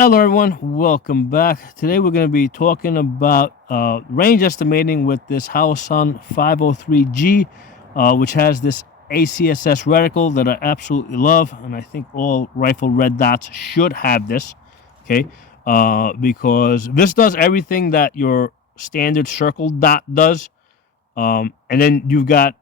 Hello everyone, welcome back. Today we're going to be talking about range estimating with this Holosun 503G, which has this ACSS reticle that I absolutely love, and I think all rifle red dots should have this, okay? Because this does everything that your standard circle dot does, and then you've got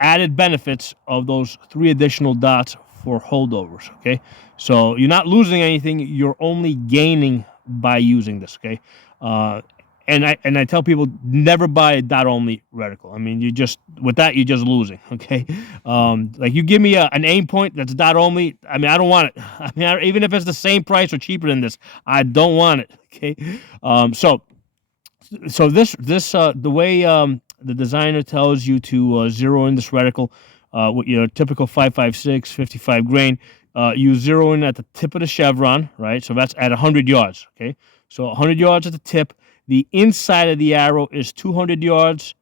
added benefits of those 3 additional dots for holdovers. Okay, so you're not losing anything, you're only gaining by using this. Okay, and I tell people never buy a dot only reticle. I mean, with that you're just losing. Okay, like you give me an aim point that's dot only. I mean, I don't want it. I mean, even if it's the same price or cheaper than this, I don't want it. Okay, so this the way the designer tells you to zero in this reticle with your typical 5.56 55 grain. You zero in at the tip of the chevron, right? So that's at 100 yards. Okay, so 100 yards at the tip. The inside of the arrow is 200 yards.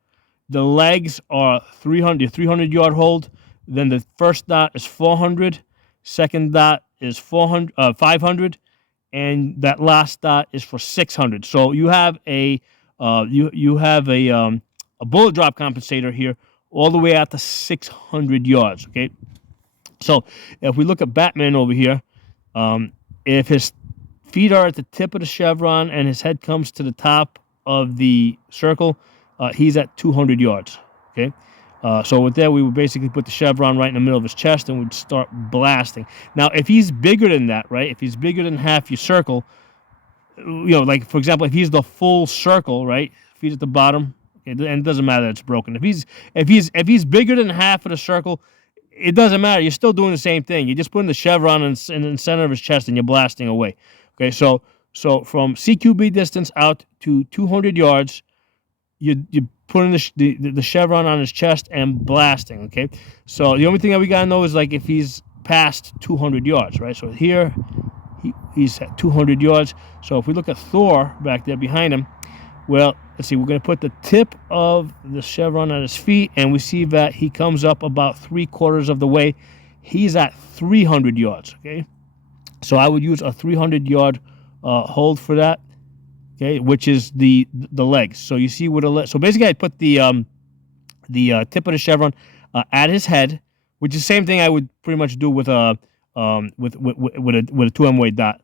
The legs are 300 yard hold. Then the first dot is 400. Second dot is 500, and that last dot is for 600. So you have a a bullet drop compensator here all the way out to 600 yards. Okay, so if we look at Batman over here, if his feet are at the tip of the chevron and his head comes to the top of the circle, he's at 200 yards. Okay, so with that, we would basically put the chevron right in the middle of his chest and we'd start blasting. Now, if he's bigger than that, right? If he's bigger than half your circle, like for example, if he's the full circle, right? Feet at the bottom, okay, and it doesn't matter that it's broken. If he's bigger than half of the circle, it doesn't matter. You're still doing the same thing. You're just putting the chevron in the center of his chest and you're blasting away. Okay, so from CQB distance out to 200 yards, you're putting the chevron on his chest and blasting. Okay, so the only thing that we gotta know is like if he's past 200 yards, right? So here he's at 200 yards. So if we look at Thor back there behind him, well, let's see, we're going to put the tip of the chevron on his feet, and we see that he comes up about 3/4 of the way. He's at 300 yards, okay? So I would use a 300 yard hold for that, okay, which is the legs. So you see with so basically I put the tip of the chevron at his head, which is the same thing I would pretty much do with a 2M weight dot.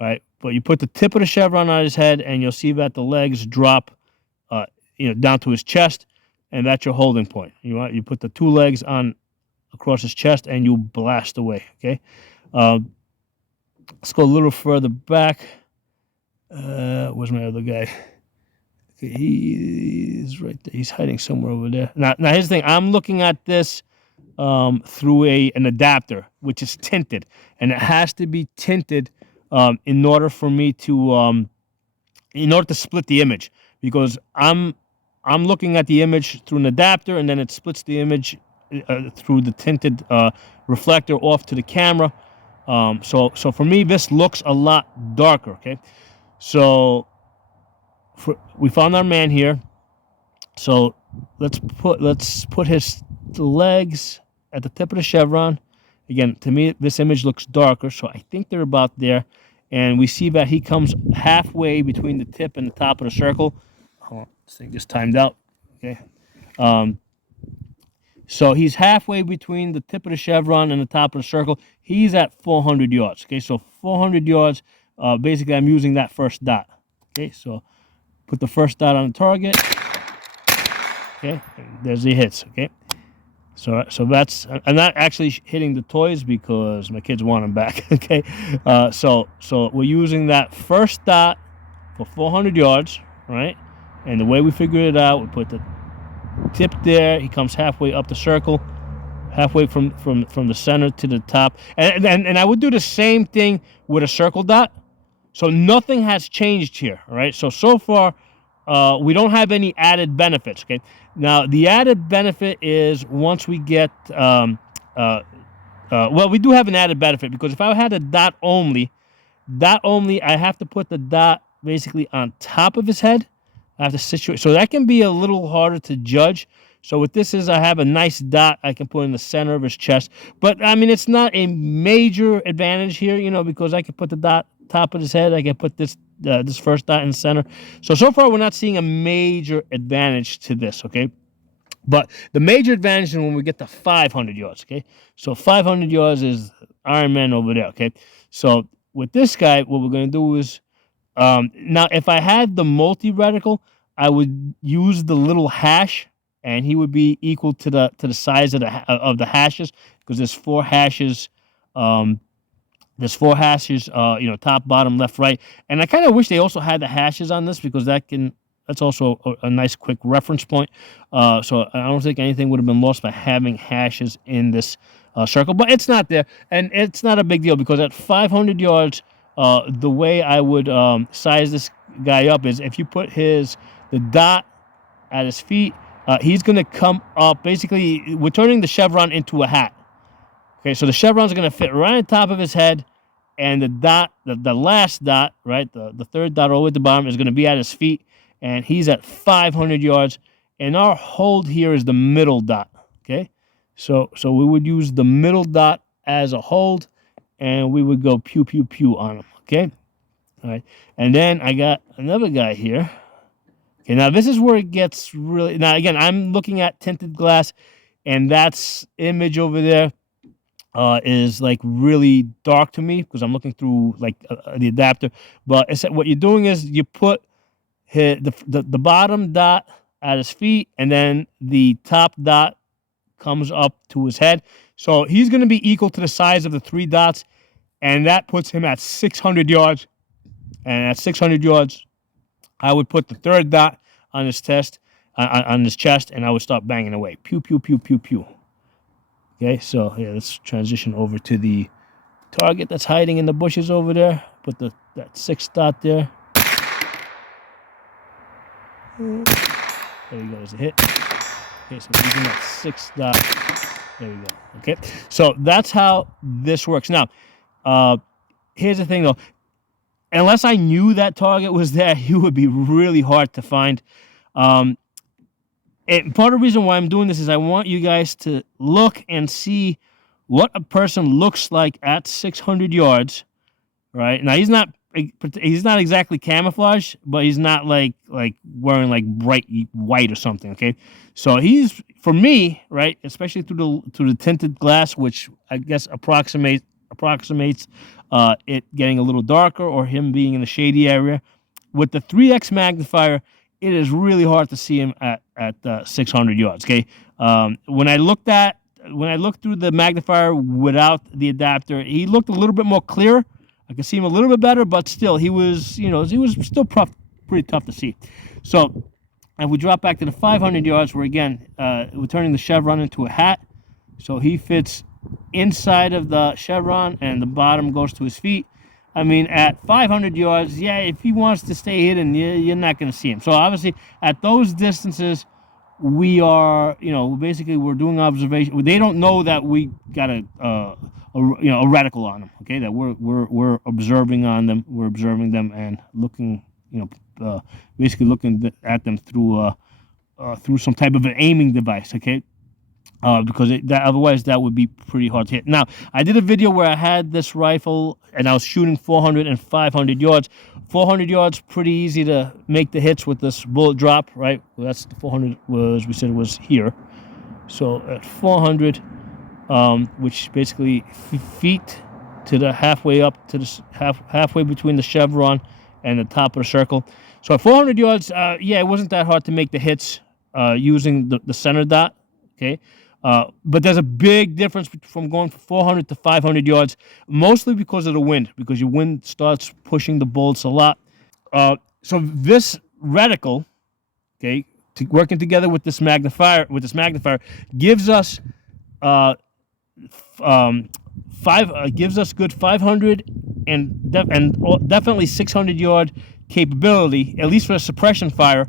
All right, but you put the tip of the chevron on his head, and you'll see that the legs drop, down to his chest, and that's your holding point. You put the 2 legs on across his chest, and you blast away. Okay, let's go a little further back. Where's my other guy? Okay, he's right there. He's hiding somewhere over there. Now here's the thing. I'm looking at this through an adapter, which is tinted, and it has to be tinted. In order for me to, in order to split the image, because I'm looking at the image through an adapter, and then it splits the image through the tinted reflector off to the camera. So for me, this looks a lot darker. Okay, so we found our man here. So let's put his legs at the tip of the chevron. Again, to me, this image looks darker, so I think they're about there. And we see that he comes halfway between the tip and the top of the circle. Hold on, this thing just timed out. Okay. So he's halfway between the tip of the chevron and the top of the circle. He's at 400 yards. Okay, so 400 yards. Basically, I'm using that first dot. Okay, so put the first dot on the target. Okay, and there's the hits. Okay. So that's, I'm not actually hitting the toys because my kids want them back. Okay, so we're using that first dot for 400 yards, right? And the way we figured it out, we put the tip there. He comes halfway up the circle, halfway from the center to the top, and I would do the same thing with a circle dot. So nothing has changed here, all right? So far, we don't have any added benefits. Okay. Now the added benefit is once we get, well, we do have an added benefit because if I had a dot only, I have to put the dot basically on top of his head. I have to situate, so that can be a little harder to judge. So what this is, I have a nice dot I can put in the center of his chest. But I mean, it's not a major advantage here, because I can put the dot top of his head. I can put this this first dot in the center. So far, we're not seeing a major advantage to this, okay? But the major advantage is when we get to 500 yards, okay? So 500 yards is Iron Man over there, okay? So with this guy, what we're going to do is, now if I had the multi-reticle, I would use the little hash, and he would be equal to the size of the hashes, because there's 4 hashes. There's 4 hashes, you know, top, bottom, left, right. And I kind of wish they also had the hashes on this, because that's also a nice quick reference point. So I don't think anything would have been lost by having hashes in this circle, but it's not there, and it's not a big deal, because at 500 yards, the way I would size this guy up is if you put the dot at his feet, he's going to come up. Basically, we're turning the chevron into a hat. Okay, so the chevron's going to fit right on top of his head, and the dot, the last dot, right, the third dot all the way at the bottom is going to be at his feet, and he's at 500 yards, and our hold here is the middle dot, okay? So we would use the middle dot as a hold, and we would go pew, pew, pew on him, okay? All right, and then I got another guy here. Okay, now this is where it gets really, now again, I'm looking at tinted glass, and that's image over there is like really dark to me, because I'm looking through like the adapter. But it's, what you're doing is you put the bottom dot at his feet, and then the top dot comes up to his head. So he's going to be equal to the size of the 3 dots, and that puts him at 600 yards. And at 600 yards, I would put the third dot on his chest, and I would start banging away. Pew, pew, pew, pew, pew. Okay, so yeah, let's transition over to the target that's hiding in the bushes over there. Put that 6 dot there. There we go, there's a hit. Okay, so we're using that 6 dot. There we go. Okay, so that's how this works. Now, here's the thing though. Unless I knew that target was there, he would be really hard to find. And part of the reason why I'm doing this is I want you guys to look and see what a person looks like at 600 yards, right? Now, he's not exactly camouflage, but he's not like wearing like bright white or something, okay? So he's, for me, right, especially through the tinted glass, which I guess approximates it getting a little darker, or him being in the shady area. With the 3x magnifier, it is really hard to see him at 600 yards. Okay, when I looked through the magnifier without the adapter, he looked a little bit more clear. I could see him a little bit better, but still, he was still pretty tough to see. So, if we drop back to the 500 yards, where again we're turning the chevron into a hat, so he fits inside of the chevron, and the bottom goes to his feet. I mean, at 500 yards, yeah, if he wants to stay hidden, you're not going to see him. So obviously, at those distances, we are, basically we're doing observation. They don't know that we got a reticle on them. Okay, that we're observing on them. We're observing them and looking, basically looking at them through some type of an aiming device. Okay. Because otherwise that would be pretty hard to hit. Now, I did a video where I had this rifle and I was shooting 400 and 500 yards. 400 yards, pretty easy to make the hits with this bullet drop, right? Well, that's the 400 we said it was here. So at 400, which basically feet to the halfway up to the halfway between the chevron and the top of the circle. So at 400 yards, yeah, it wasn't that hard to make the hits using the center dot. Okay. But there's a big difference from going from 400 to 500 yards, mostly because of the wind, because your wind starts pushing the bullets a lot. So this reticle, okay, working together with this magnifier, gives us gives us good 500 and definitely 600 yard capability, at least for a suppression fire.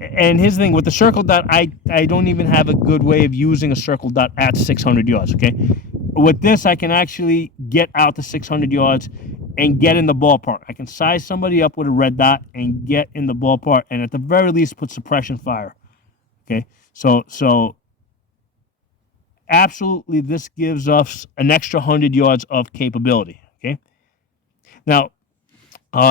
And here's the thing, with the circle dot, I don't even have a good way of using a circle dot at 600 yards, okay? With this, I can actually get out to 600 yards and get in the ballpark. I can size somebody up with a red dot and get in the ballpark, and at the very least, put suppression fire, okay? So absolutely, this gives us an extra 100 yards of capability, Okay. Now,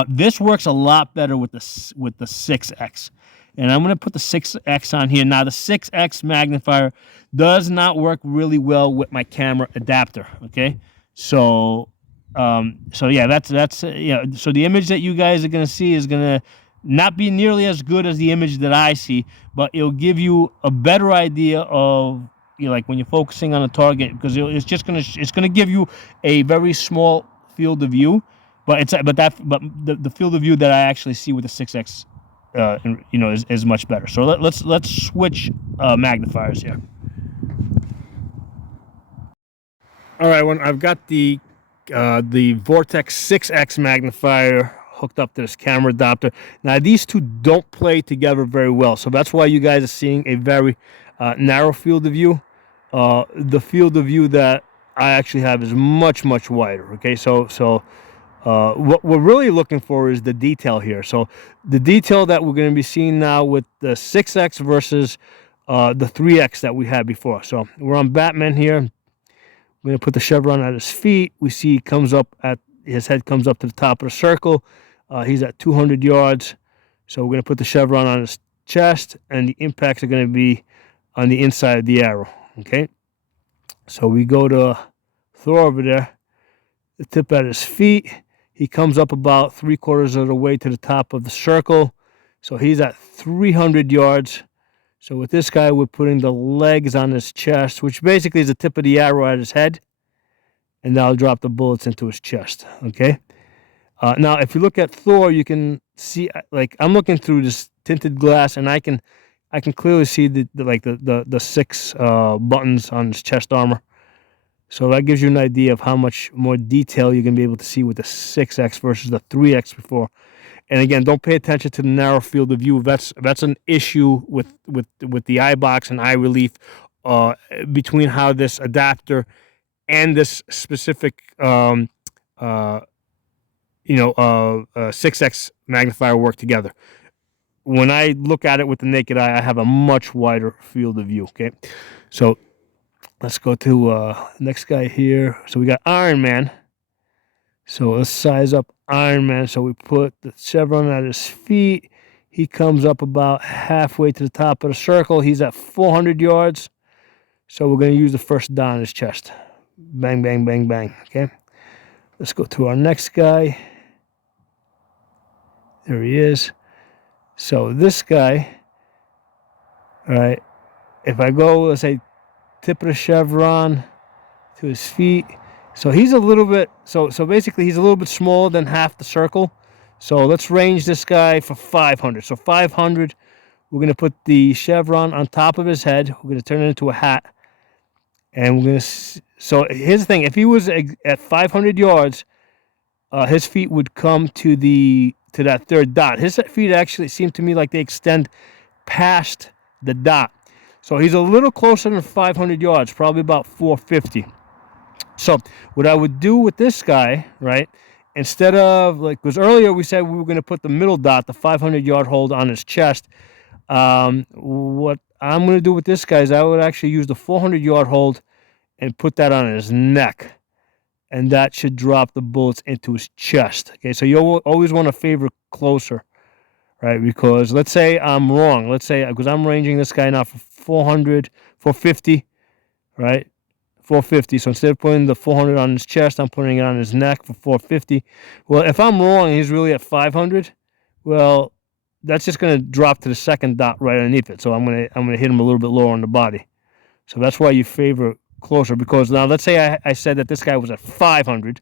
this works a lot better with the 6X, and I'm going to put the 6X on here. Now, the 6X magnifier does not work really well with my camera adapter. Okay, so yeah, that's yeah. So the image that you guys are going to see is going to not be nearly as good as the image that I see, but it'll give you a better idea of, you know, like when you're focusing on a target, because it's gonna give you a very small field of view, but the field of view that I actually see with the 6X, you know, is much better. So let's switch magnifiers here. All right, when I've got the Vortex 6X magnifier hooked up to this camera adapter. Now these two don't play together very well, so that's why you guys are seeing a very narrow field of view. The field of view that I actually have is much wider. Okay, so what we're really looking for is the detail here. So the detail that we're going to be seeing now with the 6X versus the 3X that we had before. So we're on Batman here. We're going to put the chevron at his feet. We see he comes up at his head comes up to the top of the circle. He's at 200 yards. So we're going to put the chevron on his chest, and the impacts are going to be on the inside of the arrow. Okay. So we go to Thor over there, the tip at his feet. He comes up about 3/4 of the way to the top of the circle. So he's at 300 yards. So with this guy, we're putting the legs on his chest, which basically is the tip of the arrow at his head. And now I'll drop the bullets into his chest. Okay. Now, if you look at Thor, you can see, like, I'm looking through this tinted glass, and I can clearly see the 6 buttons on his chest armor. So that gives you an idea of how much more detail you're going to be able to see with the 6X versus the 3X before. And again, don't pay attention to the narrow field of view. That's an issue with the eye box and eye relief between how this adapter and this specific 6X magnifier work together. When I look at it with the naked eye, I have a much wider field of view. Okay, so let's go to next guy here. So we got Iron Man. So let's size up Iron Man. So we put the chevron at his feet. He comes up about halfway to the top of the circle. He's at 400 yards. So we're going to use the first dot on his chest. Bang, bang, bang, bang. Okay. Let's go to our next guy. There he is. So this guy, all right, if I go, let's say, tip of the chevron to his feet. So he's a little bit, so basically he's a little bit smaller than half the circle. So let's range this guy for 500. So 500, we're going to put the chevron on top of his head. We're going to turn it into a hat. And we're going to, so here's the thing. If he was at 500 yards, his feet would come to that third dot. His feet actually seem to me like they extend past the dot. So he's a little closer than 500 yards, probably about 450. So what I would do with this guy, right, instead of, like, because earlier we said we were going to put the middle dot, the 500-yard hold on his chest. What I'm going to do with this guy is I would actually use the 400-yard hold and put that on his neck. And that should drop the bullets into his chest. Okay, so you always want to favor closer, right? Because let's say I'm wrong. Let's say, because I'm ranging this guy now for 400, 450, right? 450. So instead of putting the 400 on his chest, I'm putting it on his neck for 450. Well, if I'm wrong and he's really at 500, well, that's just going to drop to the second dot right underneath it. So I'm going to hit him a little bit lower on the body. So that's why you favor closer, because now let's say I said that this guy was at 500,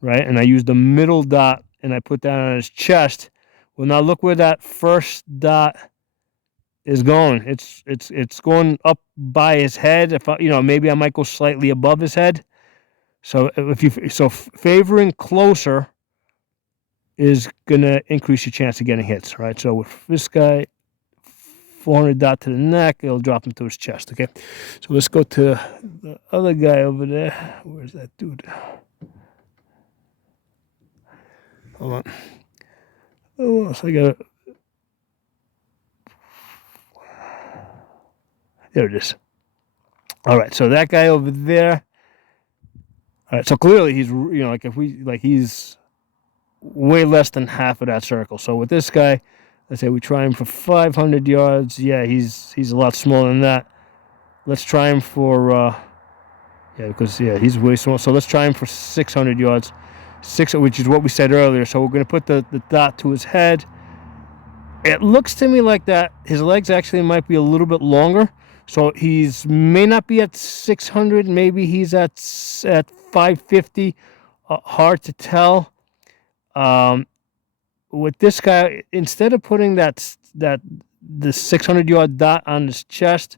right? And I used the middle dot and I put that on his chest. Well, now look where that first dot is going. It's going up by his head. If maybe I might go slightly above his head. So favoring closer is gonna increase your chance of getting hits, right? So with this guy, 400 dot to the neck, it'll drop him to his chest. Okay, so let's go to the other guy over there. Where's that dude? Hold on. Oh, so I got it. There it is. All right, so that guy over there, All right, so clearly he's, like if we, like he's way less than half of that circle. So with this guy, let's say we try him for 500 yards. Yeah, he's a lot smaller than that. Let's try him for, he's way small. So let's try him for 600 yards, which is what we said earlier. So we're going to put the dot to his head. It looks to me like that his legs actually might be a little bit longer. So he's may not be at 600. Maybe he's at 550. Hard to tell. With this guy, instead of putting the 600-yard dot on his chest,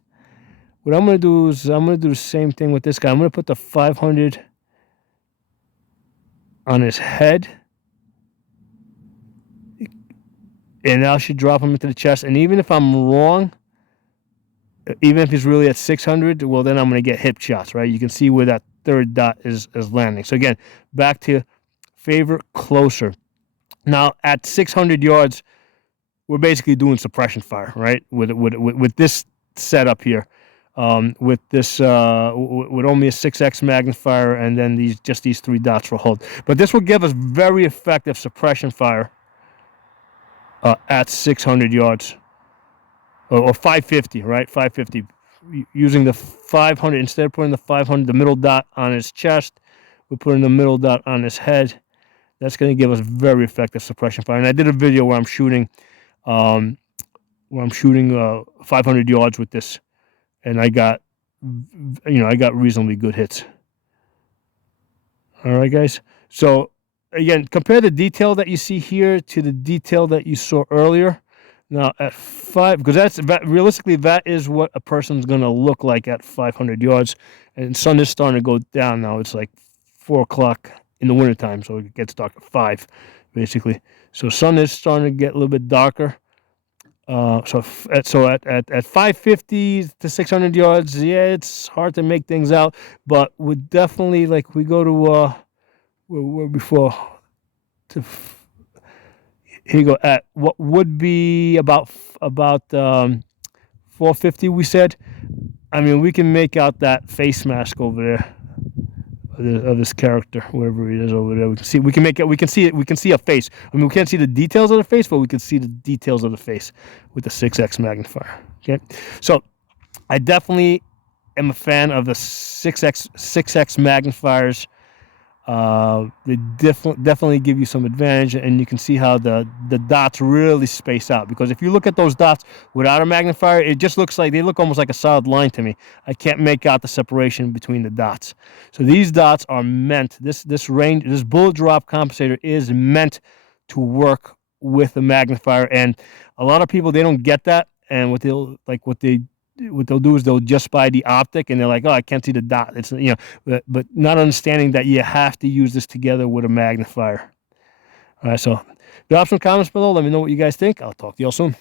what I'm going to do is I'm going to do the same thing with this guy. I'm going to put the 500 on his head, and I should drop him into the chest. And even if I'm wrong, even if he's really at 600, well, then I'm going to get hip shots, right? You can see where that third dot is landing. So again, back to favorite closer. Now at 600 yards, we're basically doing suppression fire, right? With this setup here, with this with only a 6x magnifier, and then these 3 dots for hold. But this will give us very effective suppression fire at 600 yards. Or 550, right? 550. Using the 500, instead of putting the 500, the middle dot on his chest, we're putting the middle dot on his head. That's going to give us very effective suppression fire. And I did a video where I'm shooting 500 yards with this, and I got reasonably good hits. All right, guys. So again, compare the detail that you see here to the detail that you saw earlier. Now at 5, because realistically that is what a person's going to look like at 500 yards. And sun is starting to go down now. It's like 4 o'clock in the wintertime, so it gets dark at 5, basically. So sun is starting to get a little bit darker. So at 550 to 600 yards, yeah, it's hard to make things out, but we definitely, like, we go to where before to. Here you go, at what would be about 450, we said. I mean, we can make out that face mask over there of this character, wherever he is over there. We can see a face. I mean, we can't see the details of the face, but we can see the details of the face with the 6x magnifier. Okay, so I definitely am a fan of the 6x magnifiers. They definitely give you some advantage, and you can see how the dots really space out, because if you look at those dots without a magnifier, it just looks like they look almost like a solid line to me. I can't make out the separation between the dots. So these dots are meant, this bullet drop compensator is meant to work with a magnifier, and a lot of people, they don't get that, and what they'll do is they'll just buy the optic, and they're like, oh, I can't see the dot. It's, but not understanding that you have to use this together with a magnifier. All right, so drop some comments below. Let me know what you guys think. I'll talk to y'all soon.